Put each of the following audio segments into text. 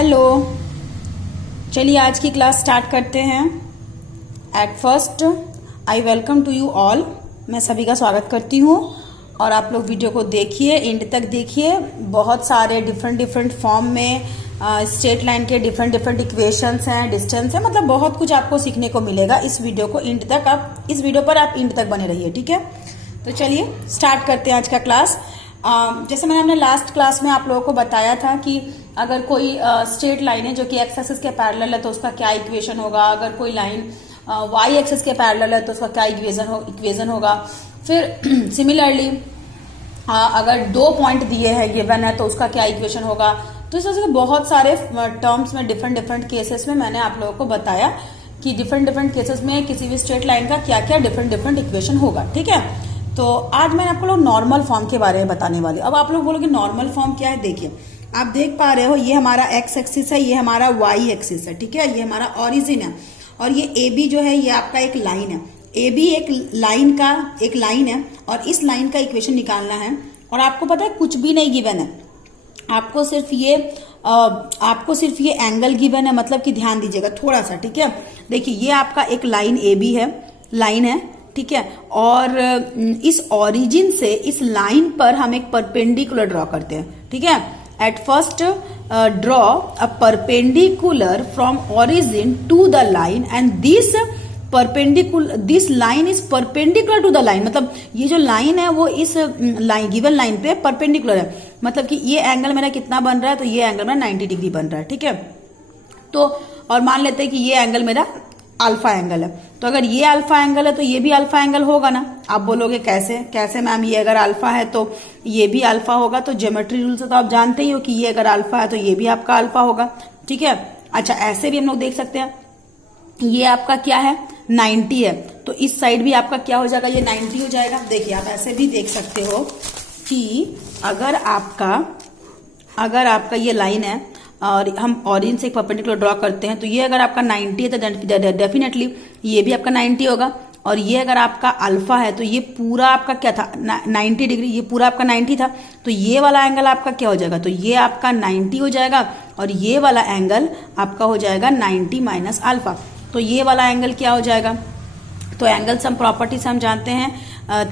Hello, चलिए आज की क्लास स्टार्ट करते हैं। At first I welcome to you all. मैं सभी का स्वागत करती हूँ और आप लोग वीडियो को देखिए, एंड तक देखिए। बहुत सारे डिफरेंट फॉर्म में स्ट्रेट लाइन के डिफरेंट इक्वेशंस हैं, डिस्टेंस है, मतलब बहुत कुछ आपको सीखने को मिलेगा। इस वीडियो को एंड तक इस वीडियो पर आप एंड तक बने रहिए, ठीक है। तो चलिए स्टार्ट करते हैं आज का क्लास। जैसे मैंने अपने लास्ट क्लास में आप लोगों को बताया था कि अगर कोई स्ट्रेट लाइन है जो कि एक्स एक्सिस के पैरेलल है तो उसका क्या इक्वेशन होगा, अगर कोई लाइन वाई एक्सिस के पैरेलल है तो उसका क्या इक्वेशन होगा। फिर सिमिलरली अगर दो पॉइंट दिए हैं गिवन है तो उसका क्या इक्वेशन होगा। तो इस तरह से बहुत सारे टर्म्स में डिफरेंट केसेस में मैंने आप लोगों को बताया कि डिफरेंट केसेस में किसी भी स्ट्रेट लाइन का क्या क्या डिफरेंट इक्वेशन होगा, ठीक है। तो आज मैं आपको लोग नॉर्मल फॉर्म के बारे में बताने वाली। अब आप लोग बोलोगे नॉर्मल फॉर्म क्या है। देखिए, आप देख पा रहे हो ये हमारा एक्स एक्सिस है, ये हमारा वाई एक्सिस है, ठीक है। ये हमारा ओरिजिन है और ये ए बी जो है ये आपका एक लाइन है। ए बी एक लाइन है और इस लाइन का इक्वेशन निकालना है। और आपको पता है कुछ भी नहीं गिवन है, आपको सिर्फ ये एंगल गिवन है। मतलब कि ध्यान दीजिएगा थोड़ा सा, ठीक है। देखिए ये आपका एक लाइन ए बी है, लाइन है, ठीक है। और इस ओरिजिन से इस लाइन पर हम एक परपेंडिकुलर ड्रॉ करते हैं, ठीक है। At first draw a perpendicular from origin to the line and this line is perpendicular to the line. मतलब ये जो लाइन है वो इस गिवन लाइन पे परपेंडिकुलर है। मतलब कि ये एंगल मेरा कितना बन रहा है, तो ये एंगल मेरा 90 डिग्री बन रहा है, ठीक है। तो और मान लेते हैं कि ये एंगल मेरा अल्फा एंगल है। तो अगर ये अल्फा एंगल है तो ये भी अल्फा एंगल होगा ना। आप बोलोगे कैसे मैम, ये अगर अल्फा है तो ये भी अल्फा होगा। तो ज्योमेट्री रूल से तो आप जानते ही हो कि ये अगर अल्फा है तो ये भी आपका अल्फा होगा, ठीक है। अच्छा, ऐसे भी हम लोग देख सकते हैं, ये आपका क्या है 90 है तो इस साइड भी आपका क्या हो जाएगा, ये 90 हो जाएगा। देखिए आप ऐसे भी देख सकते हो कि अगर आपका ये लाइन है और हम ऑरिजिन से एक परपेंडिकुलर ड्रॉ करते हैं तो ये अगर आपका 90 है तो डेफिनेटली ये भी आपका 90 होगा। और ये अगर आपका अल्फा है तो ये पूरा आपका क्या था 90 डिग्री, ये पूरा आपका 90 था। तो ये वाला एंगल आपका क्या हो जाएगा, तो ये आपका 90 हो जाएगा और ये वाला एंगल आपका हो जाएगा 90 माइनस अल्फा। तो ये वाला एंगल क्या हो जाएगा, तो एंगल सम प्रॉपर्टीज हम जानते हैं,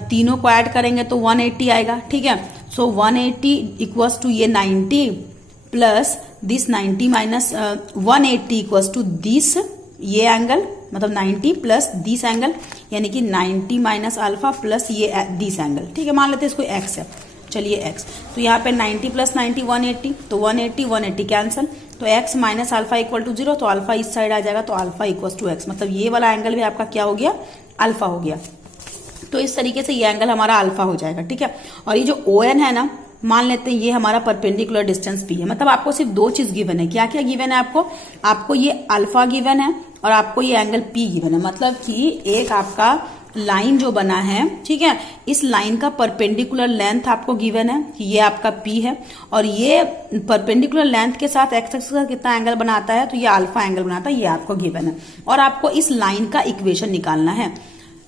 तीनों को ऐड करेंगे तो 180 आएगा, ठीक है। सो 180 इक्वल्स टू ये 90 plus this 90 minus 180 equals to this ये एंगल, मतलब 90 प्लस दिस एंगल, यानी कि 90 माइनस अल्फा प्लस ये दिस एंगल, ठीक है। मान लेते हैं इसको x है, चलिए x। तो यहाँ पे 90 प्लस 90 180, तो 180 कैंसल, तो x minus alpha equal to 0, तो अल्फा इस साइड आ जाएगा, तो अल्फा इक्वल टू x। मतलब ये वाला एंगल भी आपका क्या हो गया, अल्फा हो गया। तो इस तरीके से ये एंगल हमारा अल्फा हो जाएगा, ठीक है। और ये जो ON है ना, मान लेते हैं ये हमारा परपेंडिकुलर डिस्टेंस P है। मतलब आपको सिर्फ दो चीज गिवन है। क्या क्या गिवन है आपको ये अल्फा गिवन है और आपको ये एंगल P गिवन है। मतलब कि एक आपका लाइन जो बना है, ठीक है, इस लाइन का परपेंडिकुलर लेंथ आपको गिवन है कि ये आपका P है और ये परपेंडिकुलर लेंथ के साथ एक्स एक्सिस का कितना एंगल बनाता है, तो ये अल्फा एंगल बनाता है, ये आपको गिवन है। और आपको इस लाइन का इक्वेशन निकालना है।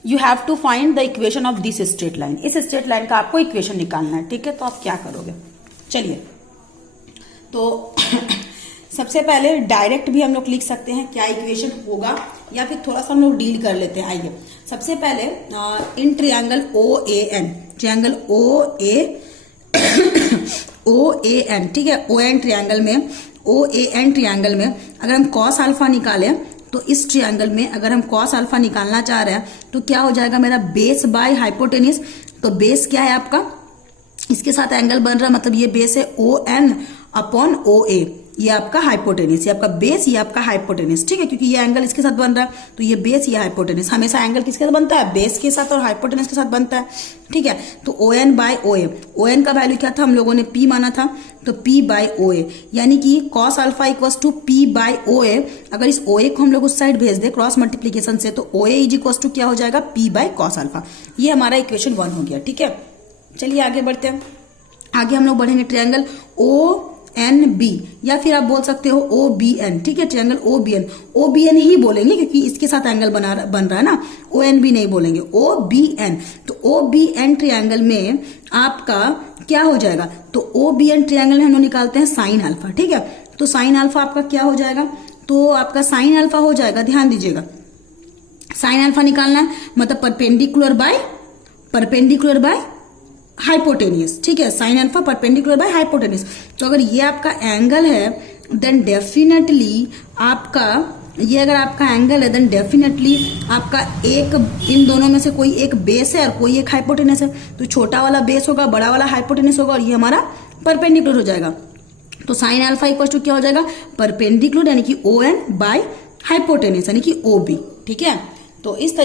You have to find the equation of this straight line. इस स्ट्रेट लाइन का आपको इक्वेशन निकालना है, ठीक है। तो आप क्या करोगे, चलिए। तो सबसे पहले डायरेक्ट भी हम लोग लिख सकते हैं क्या इक्वेशन होगा, या फिर थोड़ा सा हम लोग डील कर लेते हैं। आइए सबसे पहले in triangle OAN, triangle OAN, ठीक है, OAN ट्रायंगल में अगर हम कॉस अल्फा निकालें तो इस ट्रायंगल में अगर हम कॉस अल्फा निकालना चाह रहे हैं तो क्या हो जाएगा मेरा बेस बाय हाइपोटेनिस। तो बेस क्या है आपका, इसके साथ एंगल बन रहा है, मतलब ये बेस है ON अपॉन OA, ये आपका हाइपोटेनिस, ये आपका बेस, ये आपका हाइपोटेनिस, ठीक है। क्योंकि ये एंगल इसके साथ बन रहा है तो ये बेस, ये हाइपोटेनिस। हमेशा एंगल किसके साथ बनता है, बेस के साथ और हाइपोटेनिस के साथ बनता है, ठीक है। तो ON बाय OA, ON का वैल्यू क्या था, हम लोगों ने P माना था, तो P बाय OA, यानी कि cos alpha equals to P by OA। अगर इस OA को हम लोग उस साइड भेज दे क्रॉस मल्टीप्लीकेशन से तो OA इज इक्वल्स टू क्या हो जाएगा, P बाय कॉस अल्फा। ये हमारा इक्वेशन 1 हो गया, ठीक है। चलिए आगे बढ़ते हैं। आगे हम लोग बढ़ेंगे ट्रायंगल ONB, या फिर आप बोल सकते हो OBN, ठीक है। ट्रायंगल OBN ही बोलेंगे क्योंकि इसके साथ एंगल बन रहा है ना, ONB नहीं बोलेंगे, OBN। तो OBN ट्रायंगल में आपका क्या हो जाएगा, तो OBN ट्रायंगल में हम लोग निकालते हैं साइन अल्फा, ठीक है। तो साइन अल्फा आपका क्या हो जाएगा, तो आपका साइन अल्फा हो जाएगा, ध्यान दीजिएगा, साइन अल्फा निकालना है मतलब परपेंडिकुलर बाय हाइपोटेनियस, ठीक है, sine alpha perpendicular by hypotenuse. तो अगर ये आपका एंगल है देन डेफिनेटली आपका, ये अगर आपका एंगल है देन डेफिनेटली आपका एक, इन दोनों में से कोई एक बेस है और कोई एक हाइपोटेनस है, तो छोटा वाला बेस होगा, बड़ा वाला हाइपोटेनस होगा और ये हमारा परपेंडिकुलर हो जाएगा। तो साइन अल्फा इक्वल टू क्या हो जाएगा, परपेंडिकुलर यानी कि ओ एन बाय हाइपोटेनस यानी कि ओ बी, ठीक है। तो इस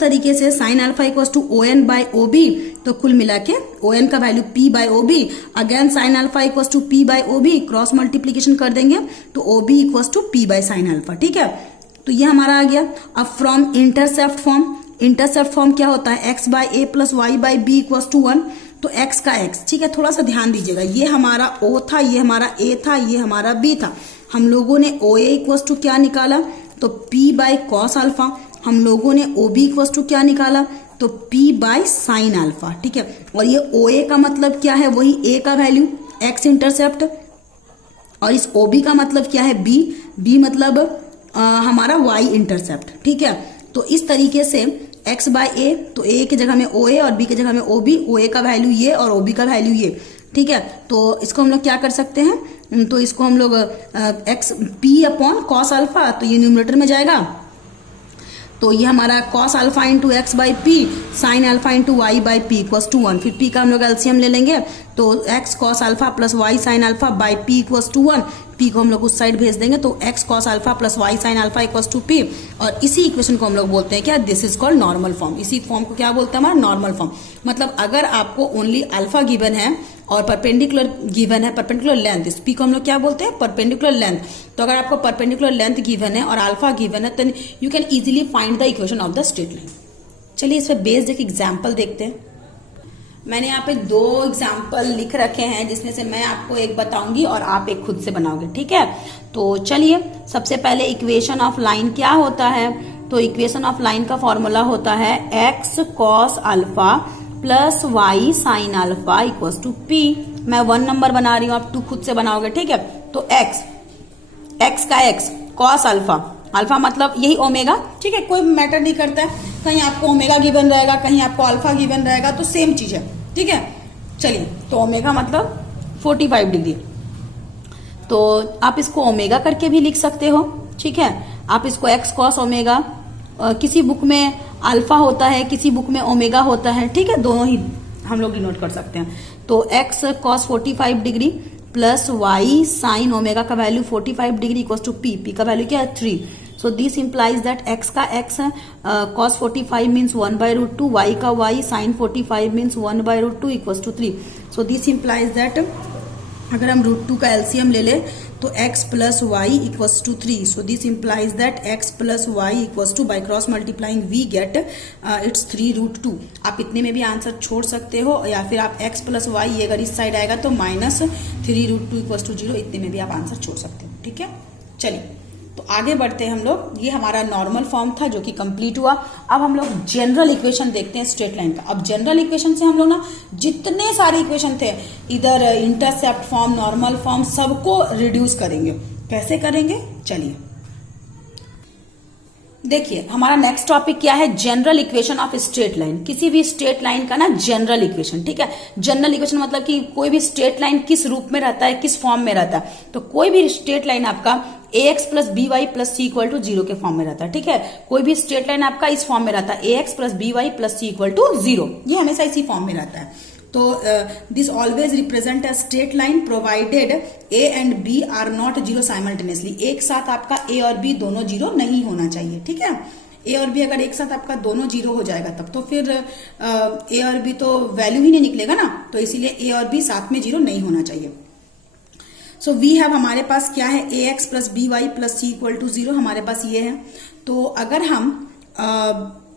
तरीके से sine alpha equals to O N by O B, तो कुल मिला के ओ एन का value P by O B, again sine alpha equals to P by O B, cross multiplication कर देंगे तो O B equals to P by sine alpha, ठीक है। तो ये हमारा आ गया। अब फ्रॉम इंटरसेप्ट फॉर्म क्या होता है, x by a plus y by b equals to 1, तो एक्स का एक्स, ठीक है, थोड़ा सा ध्यान दीजिएगा, ये हमारा ओ था, ये हमारा ए था, ये हमारा बी था, हम लोगों ने ओ ए इक्वल्स टू क्या निकाला, तो पी बाय कॉस अल्फा, हम लोगों ने ओ बी इक्वल्स टू क्या निकाला, तो पी बाय साइन अल्फा, ठीक है। और ये ओ ए का मतलब क्या है, वही ए का वैल्यू एक्स इंटरसेप्ट, और इस ओ बी का मतलब क्या है, बी मतलब हमारा वाई इंटरसेप्ट, ठीक है। तो इस तरीके से एक्स बाय ए, तो ए की जगह में ओ ए और बी की जगह में ओ बी, ओ ए का वैल्यू ये और ओ बी का वैल्यू ये, ठीक है। तो इसको हम लोग क्या कर सकते हैं, तो इसको हम लोग x P upon cos alpha, तो ये न्यूमरेटर में जाएगा, तो ये हमारा cos alpha into x by P sine alpha into y by P equals to 1, फिर पी का हम लोग एलसीएम ले लेंगे, तो x cos alpha plus y sine alpha by P equals to 1, P को हम लोग उस साइड भेज देंगे, तो x cos alpha plus y sine alpha equals to P, और इसी इक्वेशन को हम लोग बोलते हैं क्या, this is called normal form. इसी फॉर्म को क्या बोलते हैं, हमारा नॉर्मल फॉर्म। मतलब अगर आपको ओनली अल्फा गिवन है और परपेंडिकुलर गिवन है, परपेंडिकुलर लेंथ, इस पी को हम लोग क्या बोलते हैं, परपेंडिकुलर लेंथ। तो अगर आपको परपेंडिकुलर लेंथ गिवन है और अल्फा गिवन है, then you can easily find the equation of the straight line. चलिए इस पे बेस्ड एक एग्जाम्पल देखते हैं। मैंने यहाँ पे 2 एग्जाम्पल लिख रखे हैं, जिसमें से मैं आपको एक बताऊंगी और आप एक खुद से बनाओगे, ठीक है। तो चलिए सबसे पहले इक्वेशन ऑफ लाइन क्या होता है, तो इक्वेशन ऑफ लाइन का फॉर्मूला होता है x cos alpha plus y sine alpha equals to P. मैं 1 नंबर बना रही हूँ, आप 2 खुद से बनाओगे, ठीक है। तो एक्स का एक्स कॉस अल्फा मतलब यही ओमेगा, ठीक है, कोई मैटर नहीं करता है, कहीं आपको ओमेगा गिवन रहेगा, कहीं आपको अल्फा गिवन रहेगा, तो सेम चीज है, ठीक है। चलिए तो ओमेगा मतलब 45 डिग्री, तो आप इसको ओमेगा करके भी लिख सकते हो, ठीक है। आप इसको एक्स कॉस ओमेगा, किसी बुक में अल्फा होता है, किसी बुक में ओमेगा होता है, ठीक है, दोनों ही हम लोग डिनोट कर सकते हैं। तो x cos 45 degree plus y sine omega का value 45 degree equals to P का वैल्यू क्या है 3। So this implies that x का एक्स है, कॉस 45 मीन्स 1/√2, वाई का y sine 45 means 1/√2 equals to 3। So this implies that अगर हम √2 का एलसीएम ले ले तो x plus y equals to 3। So this implies that x plus y equals to, by cross multiplying we get it's 3√2। आप इतने में भी आंसर छोड़ सकते हो, या फिर आप x प्लस वाई, ये अगर इस साइड आएगा तो माइनस 3√2 इक्वल्स टू 0, इतने में भी आप आंसर छोड़ सकते हो, ठीक है। चलिए तो आगे बढ़ते हैं हम लोग। ये हमारा नॉर्मल फॉर्म था जो कि कंप्लीट हुआ। अब हम लोग जनरल इक्वेशन देखते हैं स्ट्रेट लाइन का। अब जनरल इक्वेशन से हम लोग ना जितने सारे इक्वेशन थे, इधर इंटरसेप्ट फॉर्म, नॉर्मल फॉर्म, सबको रिड्यूस करेंगे। कैसे करेंगे, चलिए देखिए। हमारा नेक्स्ट टॉपिक क्या है, general equation of straight line. किसी भी स्ट्रेट लाइन का ना जनरल इक्वेशन, ठीक है। जनरल इक्वेशन मतलब कि कोई भी स्ट्रेट लाइन किस रूप में रहता है, किस फॉर्म में रहता है। तो कोई भी स्ट्रेट लाइन आपका ax plus b y plus c equal to 0 के फॉर्म में रहता है, ठीक है। कोई भी स्ट्रेट लाइन आपका इस फॉर्म में रहता है, ax plus b y plus c equal to 0, ये हमेशा इसी फॉर्म में रहता है। तो this always represent a straight line provided a and b are not 0 simultaneously. एक साथ आपका a और b दोनों 0 नहीं होना चाहिए, ठीक है। a और b अगर एक साथ आपका दोनों 0 हो जाएगा तब तो फिर a और b तो वैल्यू ही नहीं निकलेगा ना, तो इसीलिए a और b साथ में 0 नहीं होना चाहिए। सो वी हैव, हमारे पास क्या है, ax plus b y plus c equal to 0, हमारे पास ये है। तो अगर हम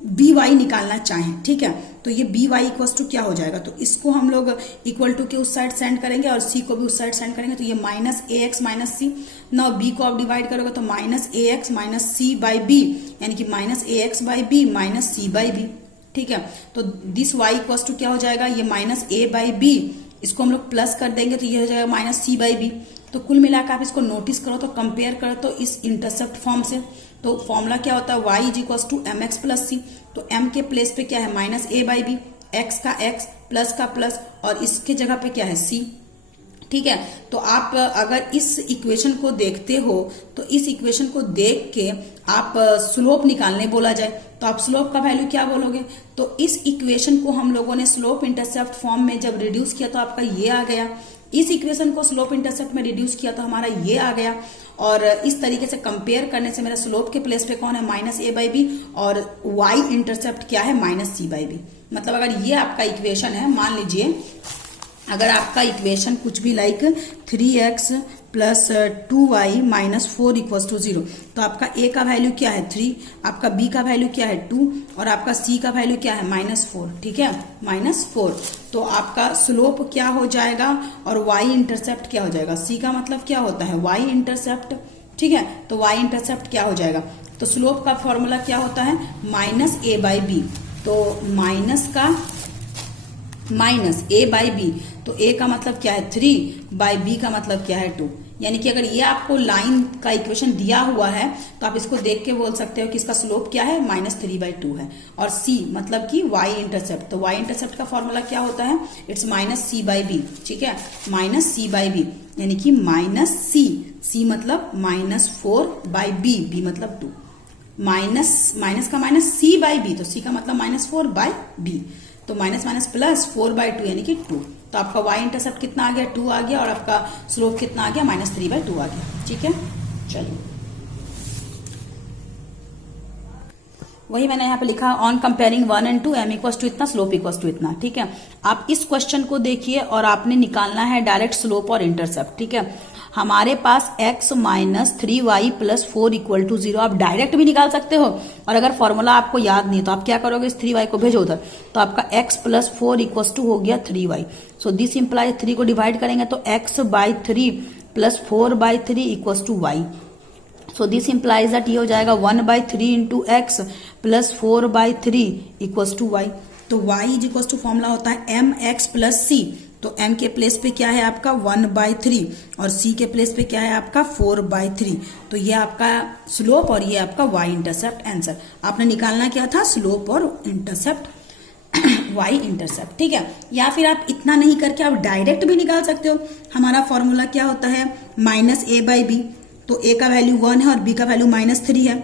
बी वाई निकालना चाहें, ठीक है, तो ये बी वाई इक्वल्स टू क्या हो जाएगा, तो इसको हम लोग इक्वल टू के उस साइड सेंड करेंगे और सी को भी उस साइड सेंड करेंगे, तो ये minus a x minus c. Now b को आप डिवाइड करोगे तो minus a x minus c by b, यानी कि minus a x by b minus c by b, ठीक है। तो दिस वाई इक्वल्स टू क्या हो जाएगा, ये माइनस ए बाई बी, इसको हम लोग प्लस कर देंगे तो ये हो जाएगा माइनस सी बाई बी। तो कुल मिलाकर आप इसको नोटिस करो तो कंपेयर करो तो इस इंटरसेप्ट फॉर्म से, तो फॉर्मूला क्या होता है y is equal to m x plus c. तो m के प्लेस पे क्या है minus a by b, x का x प्लस का प्लस और इसके जगह पे क्या है c। ठीक है, तो आप अगर इस इक्वेशन को देखते हो तो इस इक्वेशन को देख के आप स्लोप निकालने बोला जाए तो आप स्लोप का वैल्यू क्या बोलोगे। तो इस इक्वेशन को हम लोगों ने स्लोप इंटरसेप्ट फॉर्म में जब रिड्यूस किया तो आपका ये आ गया, इस इक्वेशन को स्लोप इंटरसेप्ट में रिड्यूस किया तो हमारा ये आ गया, और इस तरीके से कंपेयर करने से मेरा स्लोप के प्लेस पे कौन है माइनस ए बाई बी और y इंटरसेप्ट क्या है माइनस सी बाई बी। मतलब अगर ये आपका इक्वेशन है, मान लीजिए अगर आपका इक्वेशन कुछ भी like 3x plus 2y minus 4 equals to 0, तो आपका a का वैल्यू क्या है 3, आपका b का वैल्यू क्या है 2 और आपका c का वैल्यू क्या है माइनस 4। ठीक है, माइनस 4, तो आपका स्लोप क्या हो जाएगा और y इंटरसेप्ट क्या हो जाएगा। c का मतलब क्या होता है y इंटरसेप्ट। ठीक है, तो y इंटरसेप्ट क्या हो जाएगा, तो स्लोप का फॉर्मूला क्या होता है माइनस a बाई बी, तो माइनस का माइनस a बाई बी, तो a का मतलब क्या है 3 बाई b का मतलब क्या है 2। यानी कि अगर ये आपको लाइन का इक्वेशन दिया हुआ है तो आप इसको देख के बोल सकते हो कि इसका स्लोप क्या है माइनस 3/2 है, और c मतलब कि y इंटरसेप्ट, तो y इंटरसेप्ट का फॉर्मूला क्या होता है it's minus c by b. ठीक है, माइनस c बाई बी यानी कि माइनस c मतलब माइनस 4 बाई b, b मतलब 2, माइनस का माइनस c बाई बी, तो c का मतलब माइनस 4 बाई b, तो माइनस माइनस प्लस 4/2 यानी कि 2, तो आपका y इंटरसेप्ट कितना आ गया 2 आ गया और आपका स्लोप कितना आ गया माइनस 3/2 आ गया। ठीक है, चलिए वही मैंने यहाँ पे लिखा on comparing 1 and 2 m equals to इतना स्लोप इक्वल्स टू इतना। ठीक है, आप इस क्वेश्चन को देखिए और आपने निकालना है डायरेक्ट स्लोप और इंटरसेप्ट। ठीक है, हमारे पास x minus 3y plus 4 equal to 0, आप डायरेक्ट भी निकाल सकते हो, और अगर फॉर्मूला आपको याद नहीं तो आप क्या करोगे इस 3y को भेजो उधर, तो आपका x प्लस 4 इक्वल्स टू हो गया 3y। सो दिस इंप्लाइज 3 को डिवाइड करेंगे तो x by 3 plus 4 by 3 equals to y। So this implies that ये हो जाएगा 1/3 into x plus 4/3 equals to y। तो y is equals to formula होता है mx प्लस c, तो m के प्लेस पे क्या है आपका 1/3 और c के प्लेस पे क्या है आपका 4/3, तो ये आपका स्लोप और ये आपका y इंटरसेप्ट आंसर। आपने निकालना क्या था स्लोप और इंटरसेप्ट y इंटरसेप्ट। ठीक है, या फिर आप इतना नहीं करके आप डायरेक्ट भी निकाल सकते हो। हमारा फॉर्मूला क्या होता है माइनस a बाई बी, तो a का वैल्यू 1 है और b का वैल्यू माइनस 3 है।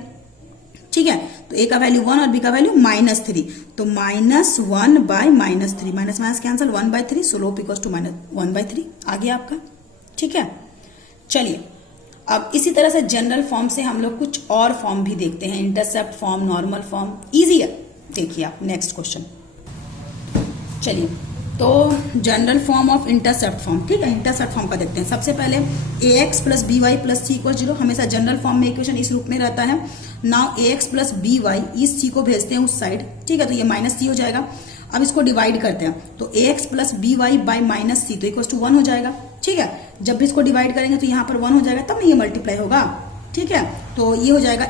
ठीक है, तो a का वैल्यू 1 और b का वैल्यू माइनस 3, तो minus 1 by minus 3, minus minus cancel 1/3, slope equals to minus 1/3 आ गया आपका। ठीक है, चलिए अब इसी तरह से जनरल फॉर्म से हम लोग कुछ और फॉर्म भी देखते हैं, intercept form, normal form, easy है। देखिए आप नेक्स्ट क्वेश्चन, चलिए तो general form of intercept form. ठीक है, इंटरसेप्ट फॉर्म का देखते हैं। सबसे पहले ax plus b y plus c equal 0, हमेशा जनरल फॉर्म में इक्वेशन इस रूप में रहता है। Now ax plus b y इस c को भेजते हैं उस साइड। ठीक है, तो ये माइनस सी हो जाएगा। अब इसको डिवाइड करते हैं, तो ax plus b y by minus c, तो इक्वल टू 1 हो जाएगा। ठीक है, जब भी इसको डिवाइड करेंगे तो यहाँ पर 1 हो जाएगा, तब ये मल्टीप्लाई होगा। ठीक है, तो ये हो जाएगा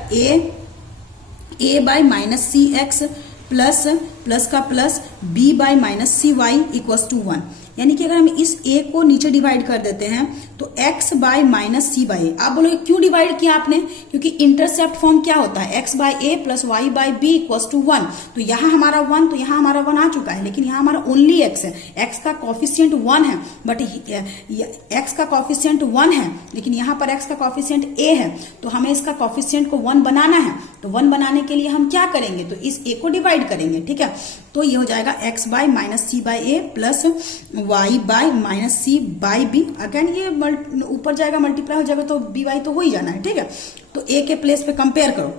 a by minus c x plus plus का plus b by minus c y equals to 1। यानी कि अगर हम इस a को नीचे डिवाइड कर देते हैं तो x by minus c by a. आप बोलोगे क्यों डिवाइड किया आपने, क्योंकि इंटरसेप्ट फॉर्म क्या होता है x by a plus y by b equals to 1। तो यहाँ हमारा 1, तो यहाँ हमारा 1 आ चुका है, लेकिन यहाँ हमारा ओनली x है, x का कॉफिशिएंट 1 है, बट x का कॉफिशिएंट 1 है, लेकिन यहाँ पर x का कॉफिशिएंट a है, तो हमें इसका कॉफिशिएंट को 1 बनाना है। तो 1 बनाने के लिए हम क्या करेंगे, तो इस a को डिवाइड करेंगे। ठीक है, तो ये हो जाएगा x by minus c by a plus y by minus c by b. Again ये ऊपर जाएगा मल्टीप्लाई हो जाएगा, तो बी वाई तो हो ही जाना है। ठीक है, तो a के प्लेस पे कंपेयर करो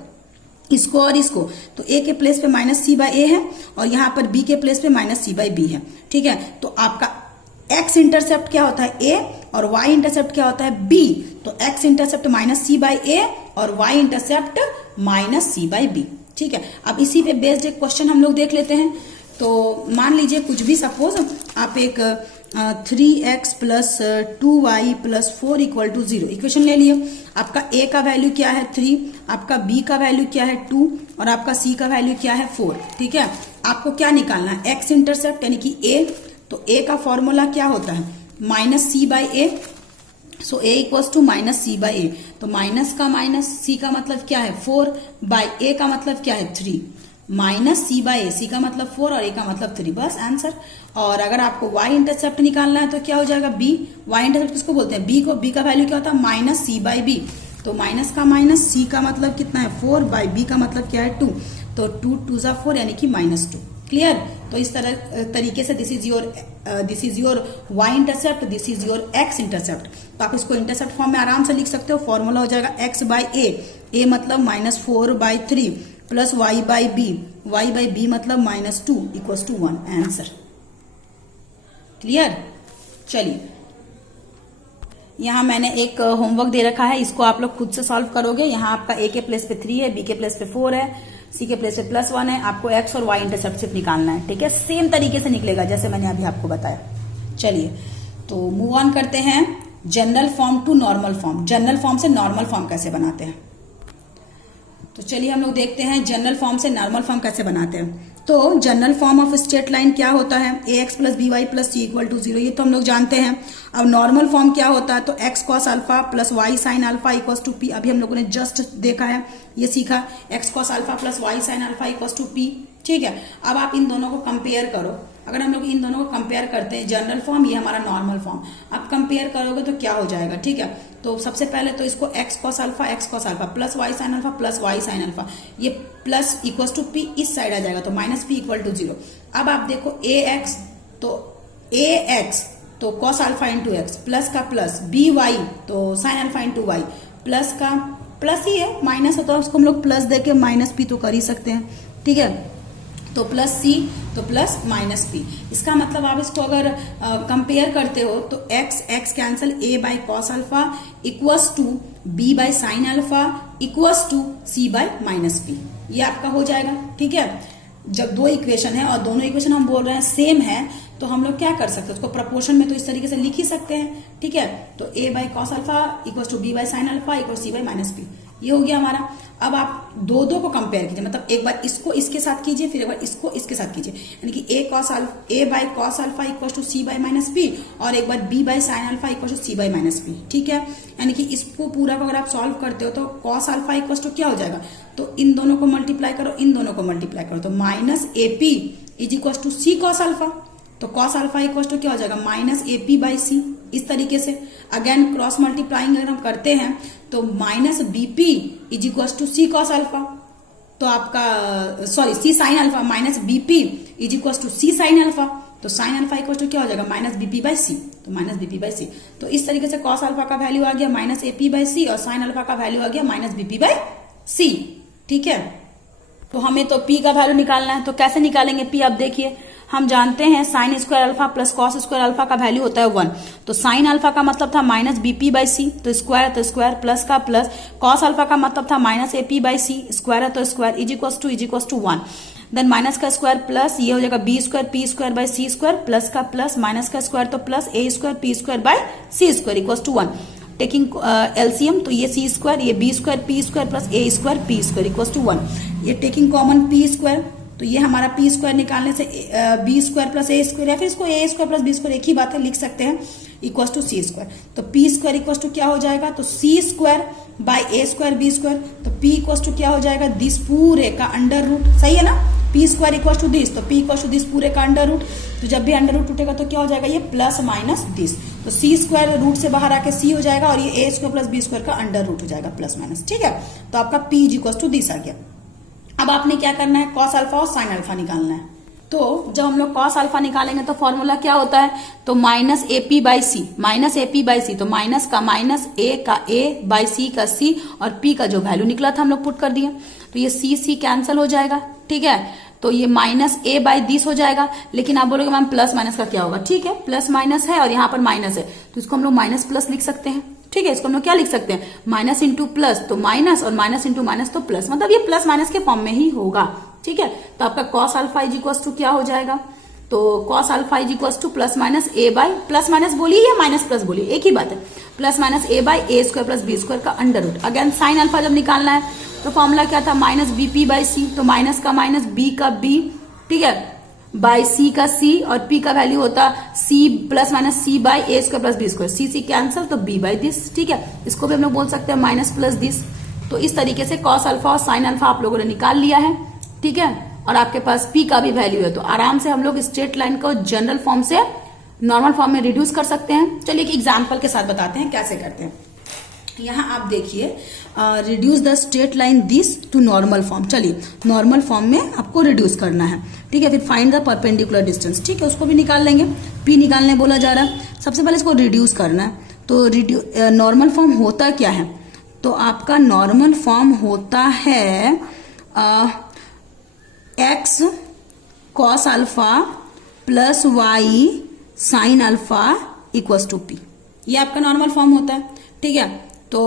इसको और इसको, तो a के प्लेस पे माइनस सी बाई ए है और यहाँ पर b के प्लेस पे माइनस सी बाई बी है। ठीक है, तो आपका x इंटरसेप्ट क्या होता है a और y इंटरसेप्ट क्या होता है b, तो x intercept minus c by a और y intercept minus c by b. ठीक है, अब इसी पे बेस्ड एक क्वेश्चन हम लोग देख लेते हैं। तो मान लीजिए कुछ भी, सपोज आप एक 3x plus 2y plus 4 equal to 0 equation ले लिए। आपका a का वैल्यू क्या है 3, आपका b का वैल्यू क्या है 2 और आपका c का वैल्यू क्या है 4। ठीक है, आपको क्या निकालना है x इंटरसेप्ट यानी कि a, तो a का फॉर्मूला क्या होता है minus c by a so a equals to minus c by a. तो माइनस का माइनस सी का मतलब क्या है 4 बाई ए का मतलब क्या है 3, माइनस सी बाई ए, सी का मतलब 4 और ए का मतलब 3, बस आंसर। और अगर आपको y इंटरसेप्ट निकालना है तो क्या हो जाएगा b, y इंटरसेप्ट किसको बोलते हैं b को, b का वैल्यू क्या होता है माइनस सी बाई बी। तो माइनस का माइनस, सी का मतलब कितना है 4 बाई बी का मतलब क्या है 2, तो 2 2 जा 4 यानी कि -2। क्लियर। तो इस तरीके से this is your y intercept, this is your x intercept. तो आप इसको इंटरसेप्ट फॉर्म में आराम से लिख सकते हो। फॉर्मूला हो जाएगा x बाई ए मतलब -4 by 3 plus y by b मतलब -2 इक्वल्स टू 1, आंसर। क्लियर। चलिए, यहाँ मैंने एक होमवर्क दे रखा है, इसको आप लोग खुद से सॉल्व करोगे। यहाँ आपका a के प्लेस पे 3 है, b के प्लेस पे 4 है, c के प्लेस पे +1 है। आपको x और y इंटरसेप्ट सिर्फ निकालना है, ठीक है। सेम तरीके से निकलेगा जैसे मैंने अभी आपको बताया। चलिए, तो मूव ऑन करते हैं general form to normal form. General form से नॉर्मल फॉर्म कैसे बनाते हैं, तो चलिए हम लोग देखते हैं जनरल फॉर्म से नॉर्मल फॉर्म कैसे बनाते हैं। तो general form of straight line क्या होता है, ax plus b y plus c equal to 0, ये तो हम लोग जानते हैं। अब नॉर्मल फॉर्म क्या होता है, तो x cos alpha plus y sine alpha equals to P. अभी हम लोगों ने जस्ट देखा है, ये सीखा, x cos alpha plus y sine alpha equals to P, ठीक है। अब आप इन दोनों को कंपेयर करो। अगर हम लोग इन दोनों को कंपेयर करते हैं, जनरल फॉर्म ये हमारा नॉर्मल फॉर्म, आप कंपेयर करोगे तो क्या हो जाएगा, ठीक है। तो सबसे पहले तो इसको x cos alpha plus y sine alpha plus y sine alpha, ये प्लस इक्वल्स टू पी इस साइड आ जाएगा, तो माइनस पी इक्वल टू 0। अब आप देखो ax तो cos alpha into x, plus का प्लस, बी वाई तो sine alpha into y, plus का प्लस ही है, माइनस होता है उसको हम लोग प्लस देके माइनस पी तो कर ही सकते हैं, ठीक है। तो प्लस सी तो प्लस माइनस पी। इसका मतलब आप इसको अगर कंपेयर करते हो तो x cancel, a by cos alpha equals to b by sine alpha equals to c by minus p, ये आपका हो जाएगा, ठीक है। जब दो इक्वेशन है और दोनों इक्वेशन हम बोल रहे हैं सेम है, तो हम लोग क्या कर सकते हैं, उसको प्रपोर्शन में तो इस तरीके से लिख ही सकते हैं, ठीक है। तो a by cos alpha equals to b by sine alpha equal c by minus p, ये हो गया हमारा। अब आप दो को कंपेयर कीजिए, मतलब एक बार इसको इसके साथ कीजिए, फिर एक बार इसको इसके साथ कीजिए, यानी कि a by cos alpha equal to c by minus p, और एक बार b by sine alpha equal to c by minus p, ठीक है। यानी कि इसको पूरा को अगर आप सॉल्व करते हो तो कॉस अल्फा इक्वल टू क्या हो जाएगा, तो इन दोनों को मल्टीप्लाई करो, इन दोनों को मल्टीप्लाई करो, तो minus AP is equal to c cos alpha, तो कॉस अल्फा इक्वल टू क्या हो जाएगा माइनस AP बाई सी। इस तरीके से अगेन क्रॉस मल्टीप्लाइंग अगर हम करते हैं तो minus BP is equal to c cos alpha, तो आपका sorry c sine alpha, minus BP is equal to c sine alpha, तो साइन अल्फा इक्वल टू क्या हो जाएगा माइनस BP बाई सी, तो माइनस BP बाई सी। तो इस तरीके से कॉस अल्फा का वैल्यू आ गया माइनस AP बाई सी, और साइन अल्फा का वैल्यू आ गया माइनस BP बाई सी, ठीक है। तो हमें तो P का वैल्यू निकालना है, तो कैसे निकालेंगे P, आप देखिए हम जानते हैं sine square alpha plus cos square alpha का वैल्यू होता है 1, तो साइन अल्फा का मतलब था माइनस BP बाई सी, तो स्क्वायर प्लस का प्लस, कॉस अल्फा का मतलब था minus AP by c, square है तो square, is equal to 1, then minus का स्क्वायर प्लस, ये हो जाएगा b square p square by c square, plus का प्लस, माइनस का स्क्वायर तो plus, a square p square by c square equal to 1। Taking LCM, तो ये c square, ये b square p square plus a square p square equal to 1। ये taking common P square, तो ये हमारा P square निकालने से b square plus a square, या फिर इसको a square plus b square एक ही बात है, लिख सकते हैं, इक्वल टू सी स्क्वायर। तो पी स्क्वायर इक्वल टू क्या हो जाएगा, तो c square by a square b square, तो पी इक्वल टू क्या हो जाएगा, दिस पूरे का अंडर रूट, सही है ना, p square equal to this, तो पी इक्वल टू दिस पूरे का अंडर रूट, तो जब भी अंडर रूट उठेगा तो क्या हो जाएगा, ये प्लस माइनस दिस, तो सी स्क्वायर रूट से बाहर आके सी हो जाएगा, और ये ए स्क्वायर प्लस बी स्क्वायर का अंडर रूट हो जाएगा प्लस माइनस, ठीक है। तो आपका पी इक्वल टू दिस आ गया। अब आपने क्या करना है, कॉस अल्फा और साइन अल्फा निकालना है। तो जब हम लोग कॉस अल्फा निकालेंगे तो फॉर्मूला क्या होता है, तो minus AP by c, minus AP by c, तो माइनस का माइनस, A का A बाई सी का C, और P का जो वैल्यू निकला था हम लोग पुट कर दिए, तो ये C कैंसिल हो जाएगा, ठीक है। तो ये माइनस A बाई दिस हो जाएगा, लेकिन आप बोलोगे मैम प्लस माइनस का क्या होगा, ठीक है, प्लस माइनस है और यहाँ पर माइनस है, तो इसको हम लोग माइनस प्लस लिख सकते हैं, ठीक है। इसको हम लोग क्या लिख सकते हैं, माइनस इंटू प्लस तो माइनस, और माइनस इंटू माइनस तो प्लस, मतलब ये प्लस माइनस के फॉर्म में ही होगा, ठीक है। तो आपका cos alpha is equal to क्या हो जाएगा, तो cos alpha is equal to plus minus A by, plus minus बोलिए या माइनस प्लस बोलिए, एक ही बात है, plus minus A by A square plus B square का under root. Again sine alpha जब निकालना है तो फॉर्मूला क्या था, माइनस BP बाई सी, तो माइनस का माइनस, B का B, ठीक है, बाई सी का सी, और पी का वैल्यू होता c plus minus c by a square plus b square, c c cancel तो बी बाई दिस, ठीक है। इसको भी हम लोग बोल सकते हैं माइनस प्लस दिस। तो इस तरीके से कॉस अल्फा और साइन अल्फा आप लोगों ने निकाल लिया है, ठीक है। और आपके पास पी का भी वैल्यू है, तो आराम से हम लोग स्ट्रेट लाइन को जनरल फॉर्म से नॉर्मल फॉर्म में रिड्यूस कर सकते हैं। चलिए एक एग्जाम्पल के साथ बताते हैं कैसे करते हैं। यहाँ आप देखिए, reduce the straight line this to normal form. चलिए नॉर्मल फॉर्म में आपको रिड्यूस करना है, ठीक है। फिर फाइंड द परपेंडिकुलर डिस्टेंस, ठीक है, उसको भी निकाल लेंगे। पी निकालने बोला जा रहा है, सबसे पहले इसको रिड्यूस करना है। तो नॉर्मल फॉर्म होता क्या है, तो आपका नॉर्मल फॉर्म होता है x cos alpha plus y sine alpha equals to p, ये आपका नॉर्मल फॉर्म होता है, ठीक है। तो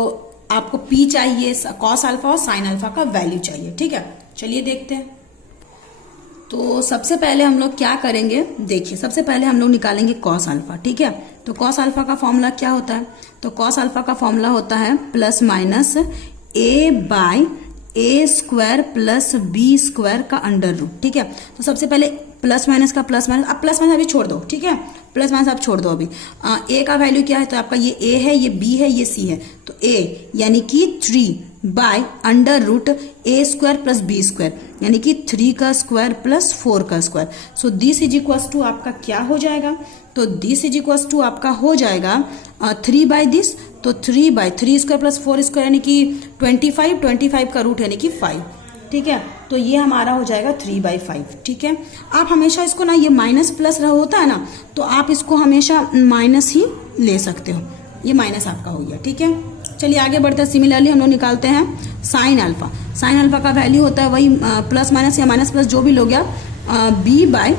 आपको पी चाहिए, कॉस अल्फा और साइन अल्फा का वैल्यू चाहिए, ठीक है। चलिए देखते हैं। तो सबसे पहले हम लोग क्या करेंगे, देखिए सबसे पहले हम लोग निकालेंगे कॉस अल्फा, ठीक है। तो कॉस अल्फा का फॉर्मूला क्या होता है, तो कॉस अल्फा का फॉर्मूला होता है plus minus A bye a square plus b square का अंडर रूट, ठीक है। तो सबसे पहले प्लस माइनस का प्लस माइनस, अब प्लस माइनस अभी छोड़ दो, ठीक है, प्लस माइनस आप छोड़ दो अभी। ए का वैल्यू क्या है, तो आपका ये ए है, ये बी है, ये सी है, तो ए यानी कि 3 by under root a square plus b square, यानी कि 3 का स्क्वायर प्लस 4 का square. So this is equals to आपका क्या हो जाएगा, तो दिस इज इक्वल्स टू आपका हो जाएगा 3 बाय दिस, तो 3 बाय 3 स्क्वायर प्लस 4 स्क्वायर यानी कि 25 का रूट यानी कि 5, ठीक है। तो ये हमारा हो जाएगा 3/5, ठीक है। आप हमेशा इसको ना, ये माइनस प्लस होता है ना, तो आप इसको हमेशा माइनस ही ले सकते हो, ये माइनस आपका हो गया, ठीक है। चलिए आगे बढ़ते हैं। सिमिलरली हम लोग निकालते हैं साइन अल्फा। साइन अल्फा का वैल्यू होता है वही प्लस माइनस या माइनस प्लस जो भी लो गया, b by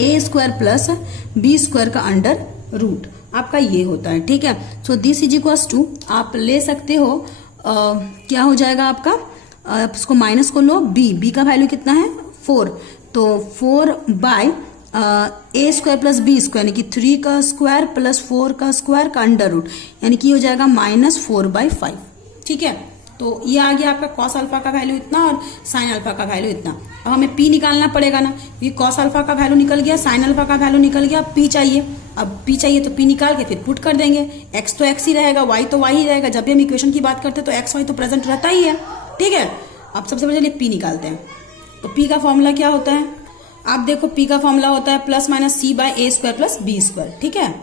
a square plus b square का अंडर रूट, आपका ये होता है, ठीक है। So this is equals to आप ले सकते हो, क्या हो जाएगा आपका, इसको माइनस को लो, बी का वैल्यू कितना है 4, तो 4 bye a square plus b square यानी कि 3 का स्क्वायर प्लस 4 का स्क्वायर का अंडर रूट, यानी कि हो जाएगा -4/5, ठीक है। तो ये आ गया आपका कॉस अल्फा का वैल्यू इतना और साइन अल्फा का वैल्यू इतना। अब हमें पी निकालना पड़ेगा ना, ये कॉस अल्फा का वैल्यू निकल गया, साइन अल्फा का वैल्यू निकल गया, पी चाहिए। अब पी चाहिए तो पी निकाल के फिर पुट कर देंगे, एक्स तो एक्स ही रहेगा, वाई तो वाई ही रहेगा। जब भी हम इक्वेशन की बात करते हैं तो एक्स वाई तो प्रेजेंट रहता ही है, ठीक है। अब सबसे पहले पी निकालते हैं। तो पी का फॉर्मूला क्या होता है, आप देखो पी का फॉर्मूला होता है plus minus C bye a square plus b square, ठीक है।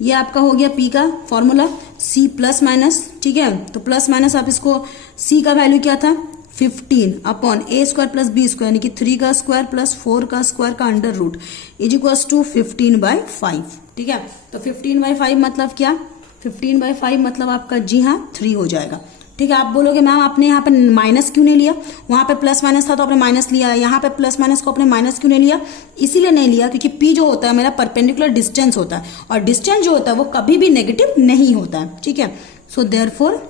ये आपका हो गया पी का फॉर्मूला, सी प्लस माइनस, ठीक है। तो प्लस माइनस आप इसको, सी का वैल्यू क्या था 15 अपॉन ए स्क्वायर प्लस बी स्क्वायर यानी कि 3 का स्क्वायर प्लस 4 का स्क्वायर का under root is equals to 15/5, ठीक है। तो 15/5 मतलब क्या, 15/5 मतलब आपका जी हाँ 3 हो जाएगा, ठीक है। आप बोलोगे मैम आपने यहाँ पे माइनस क्यों नहीं लिया, वहां पे प्लस माइनस था तो आपने माइनस लिया, यहाँ पे प्लस माइनस को आपने माइनस क्यों नहीं लिया, इसीलिए नहीं लिया क्योंकि पी जो होता है मेरा परपेंडिकुलर डिस्टेंस होता है, और डिस्टेंस जो होता है वो कभी भी नेगेटिव नहीं होता है, ठीक है। सो देयरफॉर